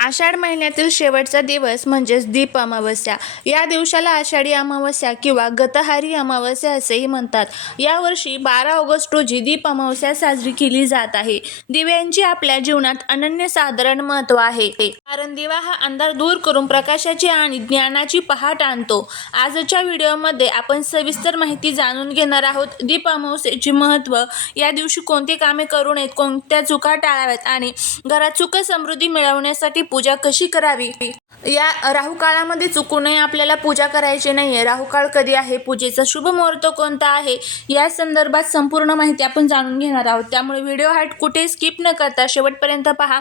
आषाढ महिन्यातील शेवटचा दिवस म्हणजेच दीप अमावस्या. या दिवसाला आषाढी अमावस्या किंवा गतहारी अमावस्या असेही म्हणतात. यावर्षी 12 ऑगस्ट रोजी दीप अमावस्या साजरी केली जात आहे. दिव्यांची आपल्या जीवनात अनन्यसाधारण महत्त्व आहे, कारण दिवा हा अंधार दूर करून प्रकाशाची आणि ज्ञानाची पहाट आणतो. आजच्या व्हिडिओमध्ये आपण सविस्तर माहिती जाणून घेणार आहोत. दीप अमावस्येचे महत्त्व, या दिवशी कोणती कामे करू नयेत, कोणत्या चुका टाळाव्यात आणि घरात सुख समृद्धी मिळवण्यासाठी पूजा कशी करावी. या राहू काळामध्ये चुकू नये, आपल्याला पूजा करायची नाहीये. राहू काळ कधी आहे, पूजेचा शुभ मुहूर्त कोणता आहे, या संदर्भात संपूर्ण माहिती आपण जाणून घेणार आहोत. त्यामुळे व्हिडिओ हा कुठे स्किप न करता शेवटपर्यंत पहा.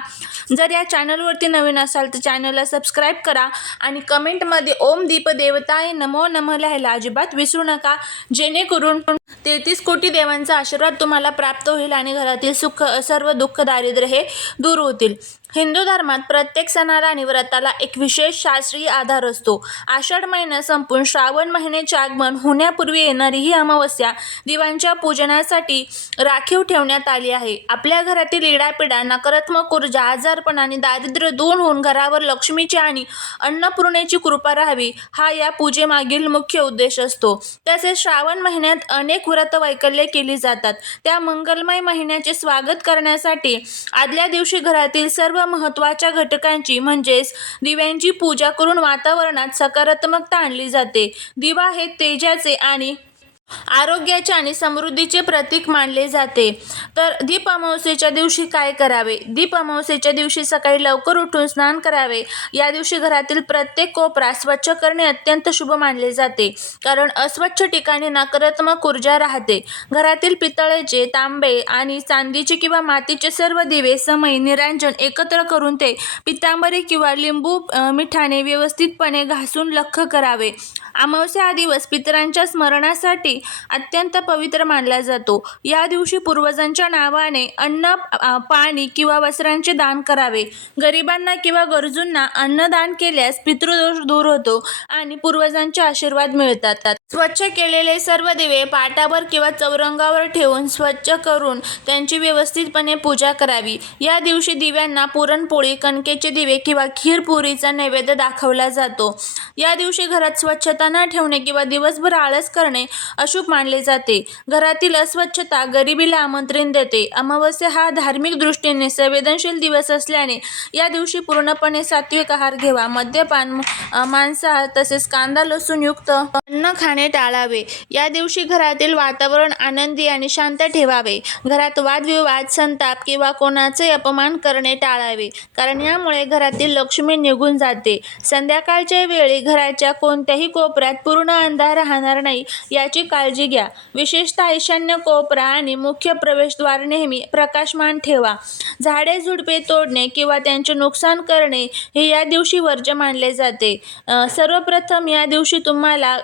जर या चॅनलवरती नवीन असाल तर चॅनलला सबस्क्राईब करा आणि कमेंटमध्ये ओम दीप देवताय नमो नमः लिहायला अजिबात विसरू नका, जेणेकरून 33 कोटी देवांचा आशीर्वाद तुम्हाला प्राप्त होईल आणि घरातील सुख, सर्व दुःख, दारिद्र्य हे दूर होतील. हिंदू धर्मात प्रत्येक सणाला आणि व्रताला एक विशेष शास्त्रीय आधार असतो. आषाढ महिना संपून श्रावण महिन्याचे आगमन होण्यापूर्वी येणारी ही अमावस्या दिवांच्या पूजनासाठी राखीव ठेवण्यात आली आहे. आपल्या घरातील इडापिडा, नकारात्मक ऊर्जा, आजारपण आणि दारिद्र्य दूर होऊन घरावर लक्ष्मीची आणि अन्नपूर्णेची कृपा राहावी, हा या पूजेमागील मुख्य उद्देश असतो. तसेच श्रावण महिन्यात अनेक व्रत वैकल्ये केली जातात. त्या मंगलमय महिन्याचे स्वागत करण्यासाठी आदल्या दिवशी घरातील सर्व महत्त्वाच्या घटकांची म्हणजेच दिव्यांची पूजा करून वातावरणात सकारात्मकता आणली जाते. दिवा हे तेजाचे आणि आरोग्याचे आणि समृद्धीचे प्रतीक मानले जाते. तर दीप अमावस्येच्या दिवशी काय करावे. दीप अमावस्येच्या दिवशी सकाळी लवकर उठून स्नान करावे. या दिवशी घरातील प्रत्येक कोपरा स्वच्छ करणे अत्यंत शुभ मानले जाते, कारण अस्वच्छ ठिकाणी नकारात्मक ऊर्जा राहते. घरातील पितळेचे, तांबे आणि चांदीचे किंवा मातीचे सर्व दिवे समई निरांजन एकत्र करून ते पितांबरी किंवा लिंबू मिठाने व्यवस्थितपणे घासून लख्ख करावे. अमावस्या हा दिवस पितरांच्या स्मरणासाठी अत्यंत पवित्र मानला जातो. या दिवशी पूर्वजांच्या नावाने अन्न, पाणी किंवा वस्त्रांचे दान करावे. गरिबांना किंवा गरजूंना अन्नदान केल्यास पितृदोष दूर होतो आणि पूर्वजांचे आशीर्वाद मिळतात. स्वच्छ केलेले सर्व दिवे पाटावर किंवा चौरंगावर ठेवून स्वच्छ करून त्यांची व्यवस्थितपणे पूजा करावी. या दिवशी दिव्यांना पुरणपोळी, कणकेचे दिवे किंवा खीर पुरीचा नैवेद्य दाखवला जातो. या दिवशी घरात स्वच्छता न ठेवणे किंवा दिवसभर आळस करणे अशुभ मानले जाते. घरातील अस्वच्छता गरिबीला आमंत्रण देते. अमावस्या हा धार्मिक दृष्टीने संवेदनशील दिवस असल्याने या दिवशी पूर्णपणे सात्विक आहार घ्यावा. मद्यपान, मांसाहार तसेच कांदा लसूण युक्त अन्न खाणे टाळावे. या दिवशी घरातील वातावरण आनंदी आणि शांत ठेवावे. घरात वादविवाद, संताप किंवा कोणाचे अपमान करणे टाळावे, कारण यामुळे घरातील लक्ष्मी निघून जाते. संध्याकाळच्या वेळी घराच्या कोणत्याही कोपऱ्यात पूर्ण अंधार राहणार नाही याची काळजी घ्या. विशेषतः ईशान्य कोपरा आणि मुख्य प्रवेशद्वार नेहमी प्रकाशमान ठेवा. झाडे झुडपे तोडणे किंवा त्यांचे नुकसान करणे हे या दिवशी वर्ज्य मानले जाते. सर्वप्रथम या दिवशी तुम्हाला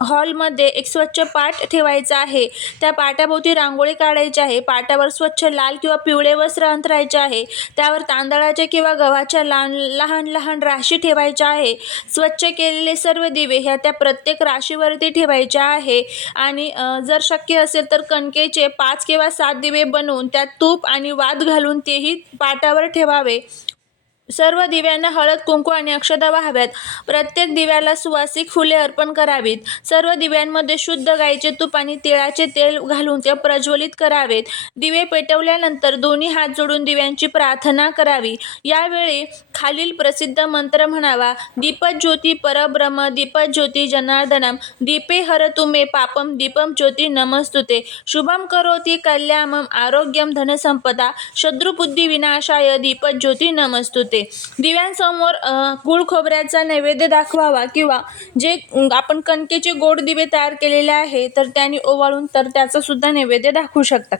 हॉलमध्ये एक स्वच्छ पाट ठेवायचा आहे. त्या पाटाभोवती रांगोळी काढायची आहे. पाटावर स्वच्छ लाल किंवा पिवळे वस्त्र अंथरायचे आहे. त्यावर तांदळाच्या किंवा गव्हाच्या लहान लहान राशी ठेवायच्या आहे. स्वच्छ केलेले सर्व दिवे ह्या त्या प्रत्येक राशीवरती ठेवायचे आहे आणि जर शक्य असेल तर कणकेचे 5 किंवा 7 दिवे बनवून त्यात तूप आणि वात घालून तेही पाटावर ठेवावे. सर्व दिव्यांना हळद, कुंकू आणि अक्षता वाहाव्यात. प्रत्येक दिव्याला सुवासिक फुले अर्पण करावीत. सर्व दिव्यांमध्ये शुद्ध गाईचे तूप आणि तिळाचे तेल घालून ते प्रज्वलित करावेत. दिवे पेटवल्यानंतर दोन्ही हात जोडून दिव्यांची प्रार्थना करावी. यावेळी खालील प्रसिद्ध मंत्र म्हणावा. दीपज्योती परब्रह्म, दीपज्योती जनार्दनम, दीपे हरतु मे पापम, दीपम ज्योती नमस्तुते, शुभम करोति कल्याणम, आरोग्यम धनसंपदा, शत्रुबुद्धी विनाशाय, दीपज्योती नमस्तुते. दिव्यांसमोर गुळ खोबऱ्याचा नैवेद्य दाखवावा किंवा जे आपण कणकेचे गोड दिवे तयार केलेले आहे तर त्यांनी ओवाळून तर त्याचा सुद्धा नैवेद्य दाखवू शकतात.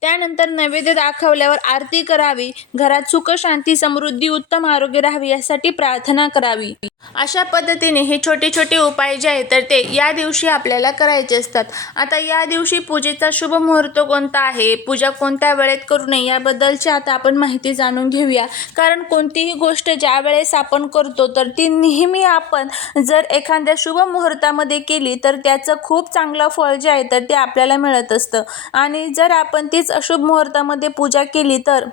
त्यानंतर नैवेद्य दाखवल्यावर आरती करावी. घरात सुख, शांती, समृद्धी, उत्तम आरोग्य राहावे यासाठी प्रार्थना करावी. अशा पद्धतीने हे छोटे छोटे उपाय जे आहेत तर ते या दिवशी आपल्याला करायचे असतात. आता या दिवशी पूजेचा शुभ मुहूर्त कोणता आहे, पूजा कोणत्या वेळेत करू नये याबद्दलची आता आपण माहिती जाणून घेऊया. कारण कोणतीही गोष्ट ज्या वेळेस आपण करतो तर ती नेहमी आपण जर एखाद्या शुभ मुहूर्तामध्ये केली तर त्याचं खूप चांगलं फळ जे आहे तर ते आपल्याला मिळत असतं. आणि जर आपण तीच अशुभ मुहूर्तामध्ये पूजा केली तर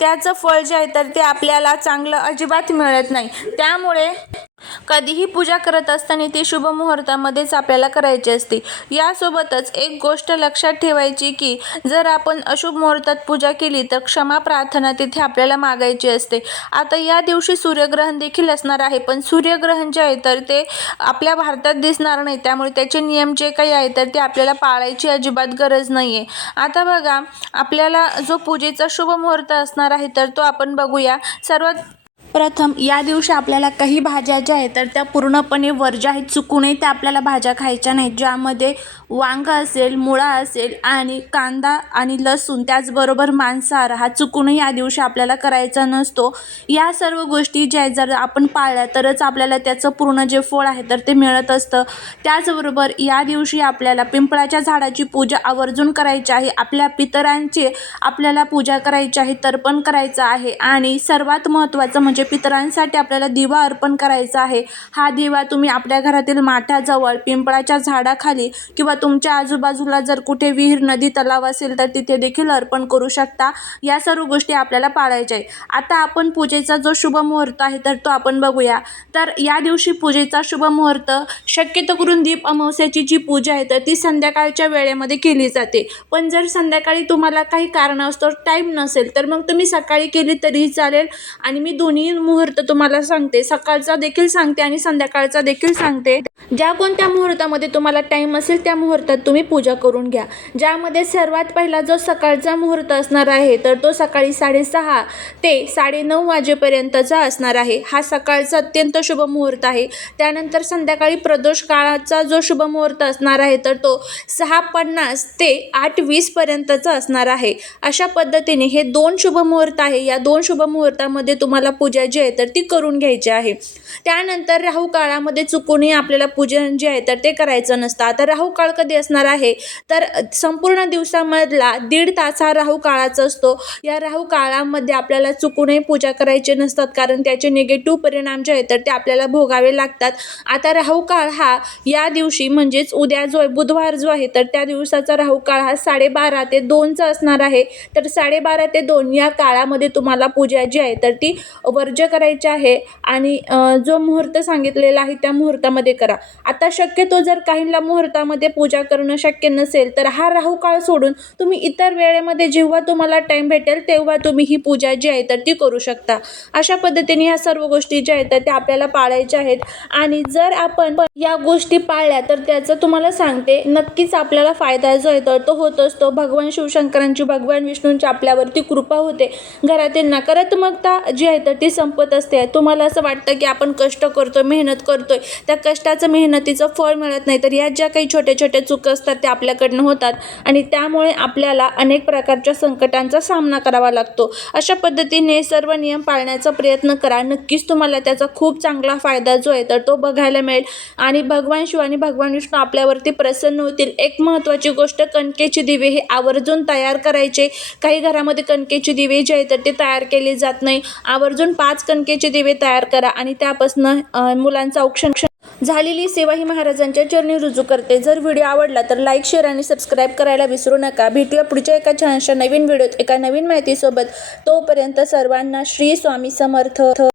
त्याचं फळ जे आहे तर ते आपल्याला चांगलं अजिबात मिळत नाही. त्यामुळे कधीही पूजा करत असताना ती शुभ मुहूर्तामध्येच आपल्याला करायची असते. यासोबतच एक गोष्ट लक्षात ठेवायची की जर आपण अशुभ मुहूर्तात पूजा केली तर क्षमा प्रार्थना तिथे आपल्याला मागायची असते. आता या दिवशी सूर्यग्रहण देखील असणार आहे, पण सूर्यग्रहण जे आहे तर ते आपल्या भारतात दिसणार नाही. त्यामुळे त्याचे नियम जे काही आहे तर ते आपल्याला पाळायची अजिबात गरज नाही आहे. आता बघा, आपल्याला जो पूजेचा शुभ मुहूर्त असणार आहे तर तो आपण बघूया. सर्वात प्रथम या दिवशी आपल्याला काही भाज्या ज्या आहेत तर त्या पूर्णपणे वर्ज्य आहेत, चुकू नये त्या आपल्याला भाज्या खायच्या नाहीत. ज्यामध्ये वांग असेल, मुळा असेल आणि कांदा आणि लसूण, त्याचबरोबर मांसाहार हा चुकू नये या दिवशी आपल्याला करायचा नसतो. या सर्व गोष्टी ज्या आहेत जर आपण पाळल्या तरच आपल्याला त्याचं पूर्ण जे फळ आहे तर ते मिळत असतं. त्याचबरोबर या दिवशी आपल्याला पिंपळाच्या झाडाची पूजा आवर्जून करायची आहे. आपल्या पितरांची आपल्याला पूजा करायची आहे, तर्पण करायचं आहे. आणि सर्वात महत्त्वाचं म्हणजे पितरांसाठी आपल्याला दिवा अर्पण करायचा आहे. हा दिवा तुम्ही आपल्या घरातील माठाजवळ, पिंपळाच्या झाडाखाली किंवा तुमच्या आजूबाजूला जर कुठे विहीर, नदी, तलाव असेल तर तिथे देखील अर्पण करू शकता. या सर्व गोष्टी आपल्याला पाळायच्या आहे. आता आपण पूजेचा जो शुभ मुहूर्त आहे तर तो आपण बघूया. तर या दिवशी पूजेचा शुभ मुहूर्त शक्यतो करून दीप अमावस्याची जी पूजा आहे तर ती संध्याकाळच्या वेळेमध्ये केली जाते. पण जर संध्याकाळी तुम्हाला काही कारणास्तव टाईम नसेल तर मग तुम्ही सकाळी केली तरीही चालेल. आणि मी दोन्ही मुहूर्त तुम्हाला सांगते, सकाळचा देखील सांगते आणि संध्याकाळचा देखील सांगते. ज्या कोणत्या मुहूर्तामध्ये तुम्हाला टाईम असेल त्या मुहूर्तात तुम्ही पूजा करून घ्या. ज्यामध्ये सर्वात पहिला जो सकाळचा मुहूर्त असणार आहे तर तो सकाळी 6:30 ते 9:30 वाजेपर्यंतचा असणार आहे. हा सकाळचा अत्यंत शुभ मुहूर्त आहे. त्यानंतर संध्याकाळी प्रदोष काळाचा जो शुभ मुहूर्त असणार आहे तर तो 6:50 ते 8:20 पर्यंतचा असणार आहे. अशा पद्धतीने हे दोन शुभ मुहूर्त आहे. या दोन शुभ मुहूर्तामध्ये तुम्हाला पूजा जी आहे तर ती करून घ्यायची आहे. त्यानंतर राहू काळामध्ये चुकूनही आपल्याला पूजन जे आहे तर ते करायचं नसतं. आता राहू काळ कधी असणार आहे तर संपूर्ण दिवसामधला 1.5 तास हा राहू काळाचा असतो. या राहू काळामध्ये आपल्याला चुकूनही पूजा करायचे नसतात, कारण त्याचे निगेटिव्ह परिणाम जे आहेत तर ते आपल्याला भोगावे लागतात. आता राहू काळ हा या दिवशी म्हणजेच उद्या जो आहे बुधवार जो आहे तर त्या दिवसाचा राहू काळ हा 12:30 ते 2 असणार आहे. तर 12:30 ते 2 या काळामध्ये तुम्हाला पूजा जी आहे तर ती वर्ज्य करायची आहे. आणि जो मुहूर्त सांगितलेला आहे त्या मुहूर्तामध्ये करा. आता शक्यतो जर काहींना मुहूर्तामध्ये पूजा करणं शक्य नसेल तर हा राहू काळ सोडून तुम्ही इतर वेळेमध्ये जेव्हा तुम्हाला टाईम भेटेल तेव्हा तुम्ही ही पूजा जी आहे तर ती करू शकता. अशा पद्धतीने ह्या सर्व गोष्टी ज्या आहेत तर त्या आपल्याला पाळायच्या आहेत. आणि जर आपण या गोष्टी पाळल्या तर त्याचं तुम्हाला सांगते नक्कीच आपल्याला फायदा जो आहे तर तो होत असतो. भगवान शिवशंकरांची, भगवान विष्णूंची आपल्यावरती कृपा होते. घरातील नकारात्मकता जी आहे तर ती संपत असते. तुम्हाला असं वाटतं की आपण कष्ट करतोय, मेहनत करतोय, त्या कष्टाचं, मेहनतीचं फळ मिळत नाही, तर या ज्या काही छोट्या छोट्या चुका असतात त्या आपल्याकडनं होतात आणि त्यामुळे आपल्याला अनेक प्रकारच्या संकटांचा सामना करावा लागतो. अशा पद्धतीने सर्व नियम पाळण्याचा प्रयत्न करा. नक्कीच तुम्हाला त्याचा खूप चांगला फायदा जो आहे तर तो बघायला मिळेल आणि भगवान शिव आणि भगवान विष्णू आपल्यावरती प्रसन्न होतील. एक महत्त्वाची गोष्ट, कणकेचे दिवे हे आवर्जून तयार करायचे. काही घरामध्ये कणकेचे दिवे जे आहेत तर ते तयार केले जात नाही. आवर्जून 5 कणकेचे दिवे तयार करा आणि त्यापासून मुलांचं औक्षण झालेली सेवा ही महाराजांच्या चरणी रुजू करते. जर व्हिडिओ आवडला तर लाईक, शेअर आणि सबस्क्राईब करायला विसरू नका. भेटूया पुढच्या एका छानशा नवीन व्हिडिओत एका नवीन माहितीसोबत. तोपर्यंत सर्वांना श्री स्वामी समर्थ.